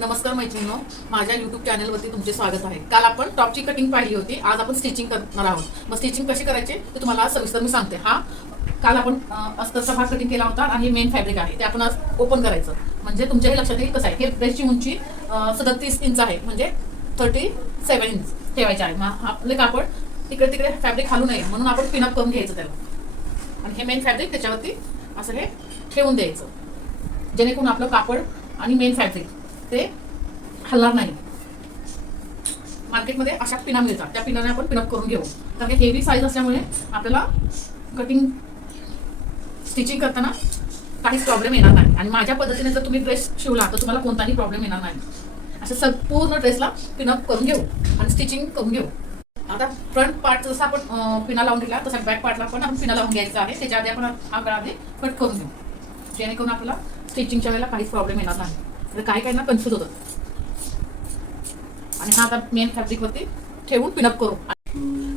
नमस्कार मैत्रिणींनो, माझ्या यूट्यूब चॅनलवरती तुमचे स्वागत आहे. काल आपण टॉपची कटिंग पाहिली होती. आज आपण स्टिचिंग करणार आहोत. मग स्टिचिंग कशी करायची ते तुम्हाला सविस्तर मी सांगते. काल आपण अस्तरचा भाग कटिंग केला होता आणि मेन फॅब्रिक आहे ते आपण आज ओपन करायचं. म्हणजे तुमच्या हे लक्षात येईल कसं आहे. हे ड्रेसची उंची 37 इंच आहे, म्हणजे 37 इंच ठेवायचे आहे. मग आपले कापड तिकडे तिकडे फॅब्रिक खालू नये म्हणून आपण पिनअप करून घ्यायचं त्याला. आणि हे मेन फॅब्रिक त्याच्यावरती असं हे ठेवून द्यायचं, जेणेकरून आपलं कापड आणि मेन फॅब्रिक ते हलणार नाही. मार्केटमध्ये अशा पिना मिळतात, त्या पिनाने आपण पिनअप करून घेऊ. कारण हेवी साईज असल्यामुळे आपल्याला कटिंग स्टिचिंग करताना काहीच प्रॉब्लेम येणार नाही. आणि माझ्या पद्धतीने जर तुम्ही ड्रेस शिवला तर तुम्हाला कोणताही प्रॉब्लेम येणार नाही. असं संपूर्ण ड्रेसला पिनअप करून घेऊ आणि स्टिचिंग करून घेऊ. आता फ्रंट पार्ट जसं आपण पिना लावून दिला तसा बॅक पार्टला पण आपण पिना लावून घ्यायचा आहे. त्याच्या आधी आपण हा गळा आधी कट करून घेऊ, जेणेकरून आपल्याला स्टिचिंगच्या वेळेला काहीच प्रॉब्लेम येणार नाही. काही काही ना कन्फ्यूज होतं. आणि हा आता मेन फॅब्रिक वरती ठेवून पिनअप करू.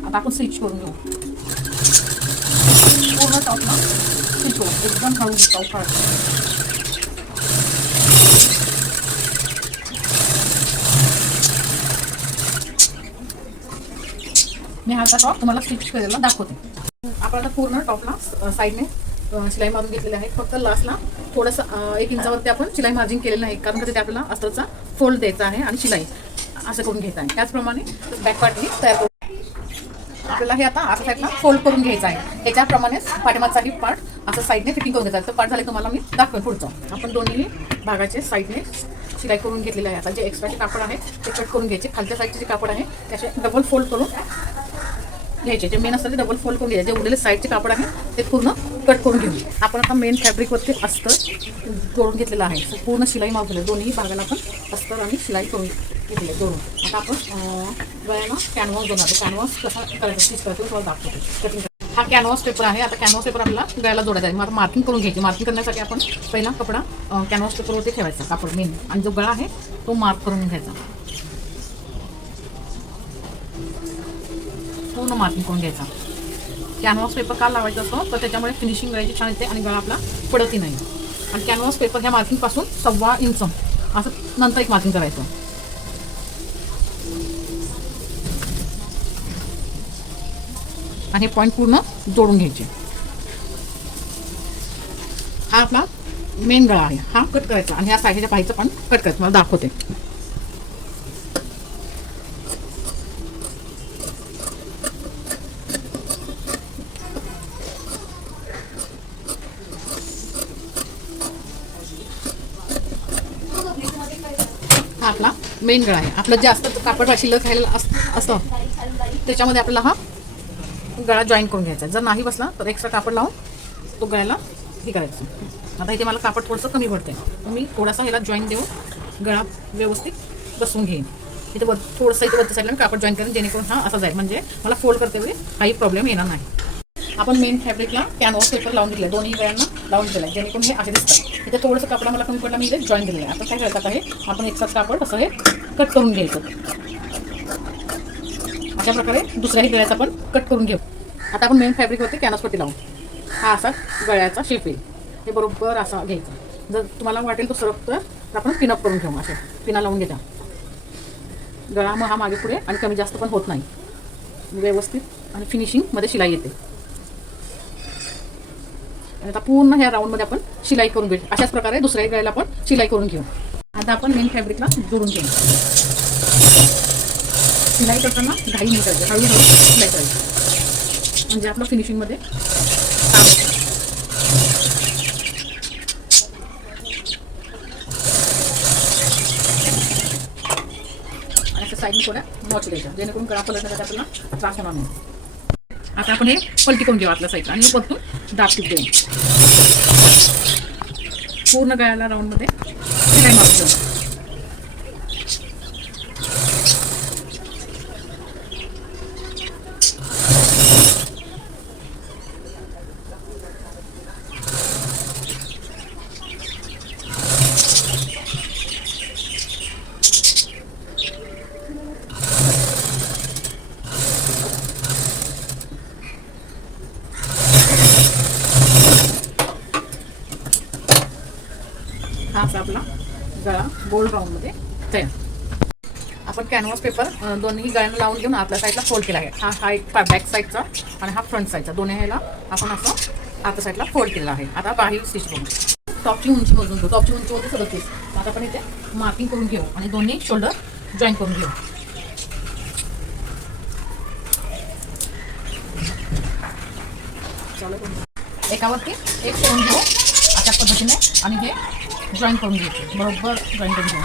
आता आपण स्टिच करून घेऊ. पूर्ण टॉपला स्टिच करू, एकदम हळू टॉप. मी हा टॉप तुम्हाला स्टिच केलेला दाखवते. आपण पूर्ण टॉपला साईडने शिलाई मारून घेतलेली आहे. फक्त लास्टला थोडंसं 1 इंचावरती आपण शिलाई मार्जिन केलेलं नाही, कारण तिथे आपल्याला अस्त्रचा फोल्ड द्यायचा आहे आणि शिलाई असं करून घ्यायचं आहे. त्याचप्रमाणे बॅक पार्टही तयार करून आपल्याला हे आता असं साईडला फोल्ड करून घ्यायचं आहे. त्याच्याप्रमाणेच पाठीमागचा पार्ट असं साईडने फिटिंग करून घ्यायचं. तर पार्ट झाले तुम्हाला मी दाखवेन पुढचं. आपण दोन्ही भागाचे साईडने शिलाई करून घेतलेले आहे. आता जे एक्स्ट्राचे कापड आहे ते कट करून घ्यायचे. खालच्या साईडचे जे कापड आहे त्याचे डबल फोल्ड करून घ्यायचे. जे मेन असतात ते डबल फोल्ड करून घ्यायचे. जे उरलेले साईडचे कापड आहे ते पूर्ण कट करून घेऊ. आपण आता मेन फॅब्रिकवरती अस्तर जोडून घेतलेलं आहे. पूर्ण शिलाई मावलेलं दोन्ही भागाला आपण अस्तर आणि शिलाई करून घेतले जोडून. आता आपण गळ्याला कॅनव्हास बनवतो. कॅनव्हास कसा करायचा स्टिच करायचं तुम्हाला दाखवतो. कटिंग हा कॅनव्हास पेपर आहे. आता कॅनव्हास पेपर आपल्याला गळ्याला जोडायचा आहे. मग आता मार्किंग करून घ्यायची. मार्किंग करण्यासाठी आपण पहिला कपडा कॅनव्हास पेपरवरती ठेवायचा, कापड मेन, आणि जो गळा आहे तो मार्क करून घ्यायचा. पूर्ण मार्किंग करून घ्यायचा. कॅनव्हास पेपर का लावायचा असतो तर त्याच्यामुळे फिनिशिंग करायची छान येते आणि गळा आपला पडतही नाही. आणि कॅनव्हास पेपर ह्या मार्किंगपासून 1.25 इंच असं नंतर एक मार्किंग करायचं. आणि हे पॉईंट पूर्ण जोडून घ्यायचे. हा आपला मेन गळा आहे, हा कट करायचा. आणि ह्या साईडच्या पाहिजे पण कट करायचं, मला दाखवते. हा आपला मेन गळा आहे. आपलं जास्त कापड शिल्लक खायला असतं त्याच्यामध्ये आपल्याला हा गळा जॉईन करून घ्यायचा. जर नाही बसला तर एक्स्ट्रा कापड लावून तो गळ्याला हे करायचं. आता इथे मला कापड थोडंसं कमी पडते, मी थोडासा ह्याला जॉईन देऊन गळा व्यवस्थित बसवून घेईन. इथे थोडंसं इथे वरच्या साईडला कापड जॉईन करेन, जेणेकरून हा असा जाईल, म्हणजे मला फोल्ड करते वेळी काही प्रॉब्लेम येणार नाही. आपण मेन फॅब्रिकला कॅनव्हास पेपर लावून दिले, दोन्ही गळ्यांना लावून दिलेलं आहे, जेणेकरून हे असे दिसतात. इथे थोडंसं कापडा मला कमी पडला, मी इथे जॉईन दिलेलं आहे. आता काय करतात आहे, आपण एक्स्ट्रा कापड असं हे कट करून घ्यायचं. अशा प्रकारे दुसऱ्याही गळ्याचा आपण कट करून घेऊ. आता आपण मेन फॅब्रिकवरती कॅनव्हास पट्टी लावू. हा असा गळ्याचा शेप येईल, हे बरोबर असा घ्यायचा. जर तुम्हाला वाटेल तो सरक तर आपण पिनअप करून घेऊ. असे पिना लावून घेता गळा, मग हा मागे पुढे आणि कमी जास्त पण होत नाही, व्यवस्थित आणि फिनिशिंगमध्ये शिलाई येते. आता पूर्ण ह्या राऊंडमध्ये आपण शिलाई करून घेऊ. अशाच प्रकारे दुसऱ्या गळ्याला आपण शिलाई करून घेऊ. आता आपण मेन फॅब्रिकला जोडून घेऊ. शिलाई करताना घाई नाही करायची, हळूहळू शिलाई करायची, म्हणजे आपलं फिनिशिंगमध्ये काम होतं. आणि असं साईडने थोड्या नॉच द्यायच्या, जेणेकरून गळा पलटण्यासाठी आपल्याला त्रास होणार नाही. आता आपण हे पलटी करून घेऊ आपल्या साईडला आणि वरतून दाब टिप देऊ. पूर्ण गळ्याला राऊंडमध्ये शिलाई मारून देऊ. हा असा आपला गळा गोल राऊंडमध्ये तयार. आपण कॅनव्हास पेपर दोन्ही गळ्यांना लावून घेऊन आपल्या साईडला फोल्ड केला आहे. हा एक बॅक साईडचा आणि हा फ्रंट साईडचा, दोन्ही ह्याला आपण असं आतल्या साईडला फोल्ड केलेला आहे. आता बाही स्टिच करून टॉपची उंची मोजून घेऊ. टॉपची उंची होती 37. आता आपण इथे मार्किंग करून घेऊ आणि दोन्ही शोल्डर जॉईन करून घेऊ. एकावरती एक करून घेऊ अशा पद्धतीने आणि हे जॉईन करून घ्यायचे, बरोबर जॉईन करून घेऊ.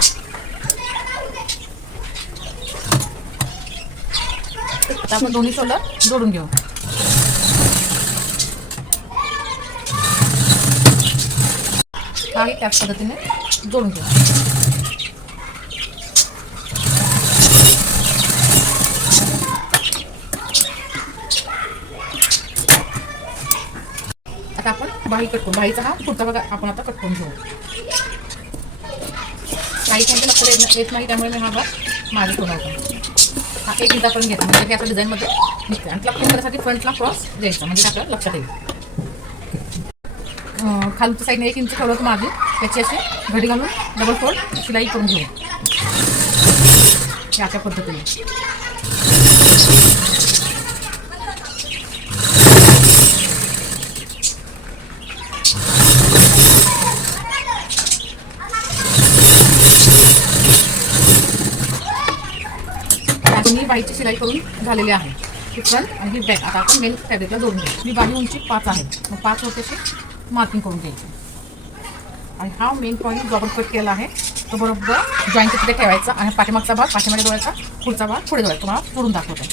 आता आपण दोन्ही शोल्डर जोडून घेऊ. हाही त्याच पद्धतीने जोडून घेऊ. आता आपण बाही कट करू. बाहीचा हा पुढचा भाग आपण आता कट करून घेऊ. काही त्यांच्या लक्षात येत नाही, त्यामुळे मी हा भाग मागे ठेवणार. हा 1 इंचापर्यंत घेतो म्हणजे असं डिझाईनमध्ये निघते आणि क्लपिंग करण्यासाठी फ्रंटला क्रॉस द्यायचा म्हणजे आपल्याला लक्षात येईल. खालच्या साईडने 1 इंच ठेवलं होतं मागे, त्याची अशी घडी घालून डबल फोल्ड शिलाई करून घेऊ अशा पद्धतीने. मी बाहीची शिलाई करून झालेली आहे. ही फ्रंट आणि ही बॅक. आता आपण मेन फॅब्रिकला जोडून घेऊ. ही बाही उंची 5 आहे, मग 5 वरती अशी मार्किंग करून घ्यायची आणि हा मेन पॉईंट जो आपण कट केला आहे तो बरोबर जॉईंट तिथे ठेवायचा आणि पाठीमागचा भाग पाठीमागे जोडायचा, पुढचा भाग पुढे जोडायचा. तुम्हाला जोडून दाखवतो.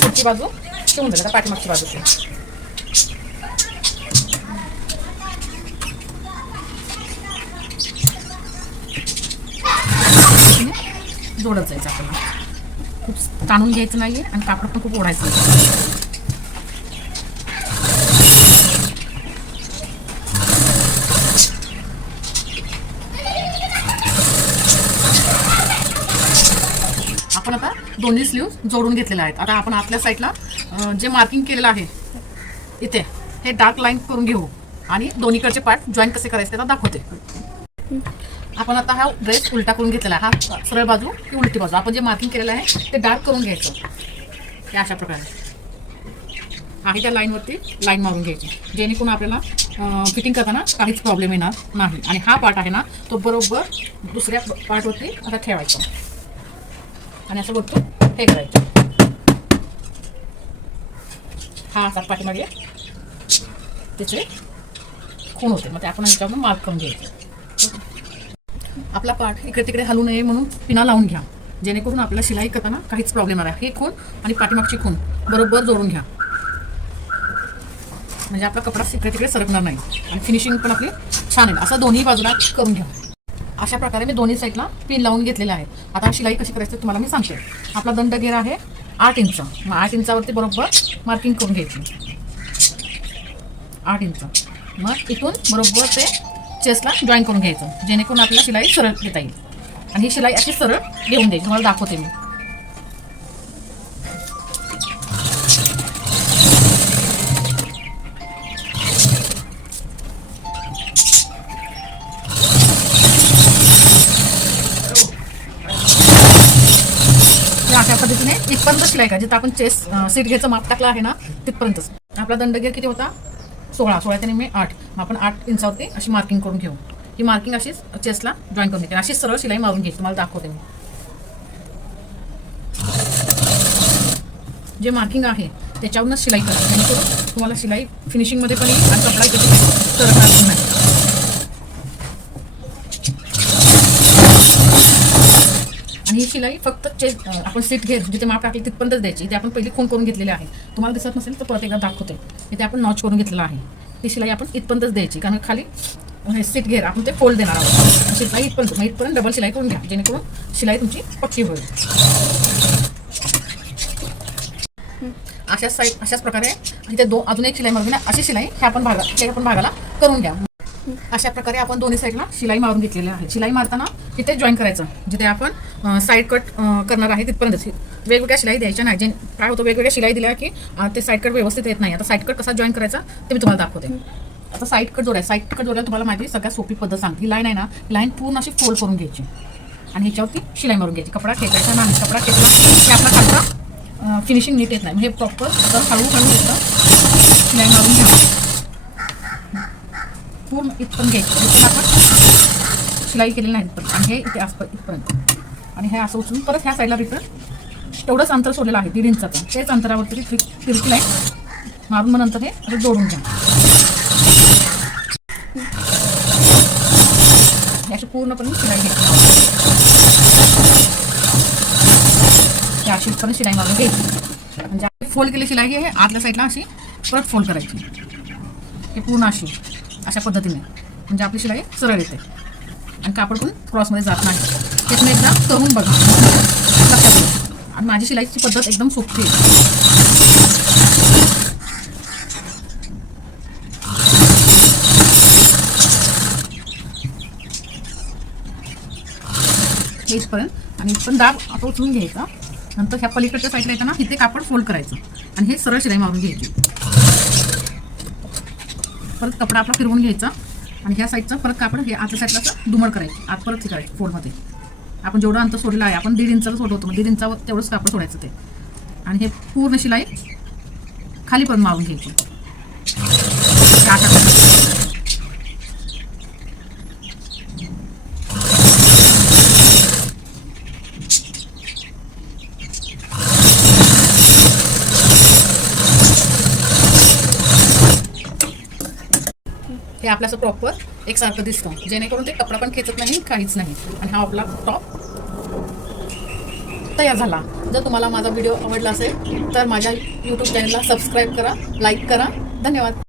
पुढची बाजू ठेवून जाईल, पाठीमागची बाजू जोडत जायचं. आपल्याला खूप ताणून घ्यायचं नाहीये आणि कापड पण खूप ओढायचं नाही. आपण आता दोन्ही स्लीव्ह जोडून घेतलेले आहेत. आता आपण आतल्या साईडला जे मार्किंग केलेलं आहे इथे हे डार्क लाईन करून घेऊ आणि दोन्हीकडचे पार्ट जॉईन कसे करायचे त्याला दाखवते. आपण आता हा ड्रेस उलटा करून घेतलेला आहे. हा सरळ बाजू की उलटी बाजू आपण जे मार्किंग केलेलं आहे ते डार्क करून घ्यायचं हे अशा प्रकारे. आहे त्या लाईनवरती लाईन मारून घ्यायची जेणेकरून आपल्याला फिटिंग करताना काहीच प्रॉब्लेम येणार नाही. आणि हा पार्ट आहे ना तो बरोबर दुसऱ्या पार्टवरती आता ठेवायचा आणि असं बघतो हे करायचं. हा असा पाठीमागे त्याचे खूण होते, मग ते आपण ह्याच्यावर मार्क करून घ्यायचं. आपला पार्ट इकडे तिकडे हलू नये म्हणून पिना लावून घ्या जेणेकरून आपल्याला शिलाई करताना काहीच प्रॉब्लेम नाही. हे खूण आणि पाठीमागची खूण बरोबर जोडून घ्या म्हणजे आपला कपडा इकडे तिकडे सरकणार नाही आणि फिनिशिंग पण आपली छान येईल. असं दोन्ही बाजूला करून घ्या. अशा प्रकारे मी दोन्ही साईडला पिन लावून घेतलेला आहे. आता शिलाई कशी करायची तुम्हाला मी सांगते. आपला दंड घेर आहे 8 इंच. मग 8 इंचावरती बरोबर मार्किंग करून घ्यायची 8 इंच. मग इथून बरोबर ते चेस्टला जॉईन करून घ्यायचं जेणेकरून आपल्याला शिलाई सरळ घेता येईल. आणि ही शिलाई अशी सरळ घेऊन द्यायची. तुम्हाला दाखवते मी. अशा पद्धतीने इथपर्यंत शिलाई का जिथं आपण चेस्ट सीट घ्यायचं माप टाकलं आहे ना तिथपर्यंतच. आपला दंडगेर किती होता 16 त्याने मी 8. मग आपण 8 इंचावरती अशी मार्किंग करून घेऊ. ही मार्किंग अशीच चेस्टला जॉईन करून घ्यायची. अशीच सरळ शिलाई मारून घ्यायची. तुम्हाला दाखवते मी. जे मार्किंग आहे त्याच्यावरूनच शिलाई करा जेणेकरून तुम्हाला शिलाई फिनिशिंगमध्ये पण येईल आणि कपडा कधी सरकणार पण नाही. आणि ही शिलाई फक्त आपण सीट घेत जिथे माप टाकली तिथपर्यंतच द्यायची. इथे आपण पहिली खूण करून घेतलेली आहे. तुम्हाला दिसत नसेल तर परत एकदा दाखवते. इथे आपण नॉच करून घेतलेला आहे. ती शिलाई आपण इथपर्यंतच द्यायची कारण खाली सीट घेर आपण ते फोल्ड देणार आहोत. शिलाई इथपर्यंत डबल शिलाई करून घ्या जेणेकरून शिलाई तुमची पक्की होईल. अशाच प्रकारे इथे अजून एक शिलाई मारून अशी शिलाई ह्या आपण भागाला करून घ्या. अशा प्रकारे आपण दोन्ही साईडला शिलाई मारून घेतलेली आहे. शिलाई मारताना तिथे जॉईन करायचं, जिथे आपण साईड कट करणार आहे तिथपर्यंत वेगवेगळ्या शिलाई द्यायच्या नाही. जे काय होतं, वेगवेगळ्या शिलाई दिल्या की ते साईड कट व्यवस्थित येत नाही. आता साईड कट कसा जॉईन करायचा ते मी तुम्हाला दाखवते. आता साईड कट जोडायला तुम्हाला माझी सगळ्यात सोपी पद्धत सांगते. ही लाईन आहे ना, लाईन पूर्ण अशी फोल्ड करून घ्यायची आणि ह्याच्यावरती शिलाई मारून घ्यायची. कपडा खेचायचा नाही, कपडा खेचला की आपला खालचा फिनिशिंग नीट येत नाही. म्हणजे प्रॉपर तर हळूहळू येतं. शिलाई मारून घ्यायची पूर्ण इथपर्यंत घ्यायची, जिथं आपण शिलाई केलेली नाही इथपर्यंत, आणि हे इथे असतं इथपर्यंत. आणि हे असं उचलून परत ह्या साईडला रिटर्न तेवढंच अंतर सोडलेलं आहे 1.5 इंचाचं. तेच अंतरावरती तिरकी लाईन मारून मग नंतर हे जोडून घ्या. अशी पूर्णपणे शिलाई घ्यायची. अशी पण शिलाई मारून घ्यायची. म्हणजे फोल्ड केली शिलाई आहे आतल्या साईडला अशी परत फोल्ड करायची. हे पूर्ण अशा पद्धतीने, म्हणजे आपली शिलाई सरळ येते आणि कापड पण क्रॉसमध्ये जात नाही. हे तुम्ही एकदा करून बघा, लक्षात घ्या. आणि माझी शिलाईची पद्धत एकदम सोपी आहे. हे इथपर्यंत आणि इथपर्यंत दाब आता उचलून घ्यायचा. नंतर ह्या पलीकडच्या साईडला येताना इथे कापड फोल्ड करायचं आणि हे सरळ शिलाई मारून घ्यायची. परत कपडा आपला फिरवून घ्यायचा आणि ह्या साईडचा परत कापड हे आतल्या साईडला दुमड करायची. आत परत हे करायचं फोल्डमध्ये. आपण जेवढं अंतर सोडलेलं आहे, आपण 1.5 इंचाला सोडवतो, मग 1.5 इंचावर तेवढंच कापड सोडायचं ते. आणि हे पूर्ण शिलाई खाली पण मारून घ्यायची. हे आपलं असं प्रॉपर एकसारखं दिसतं, जेणेकरून ते कपडा पण खेचत नाही, काहीच नाही. आणि हा आपला टॉप तयार झाला. जर तुम्हाला माझा व्हिडिओ आवडला असेल तर माझ्या यूट्यूब चॅनलला सबस्क्राईब करा, लाईक करा. धन्यवाद.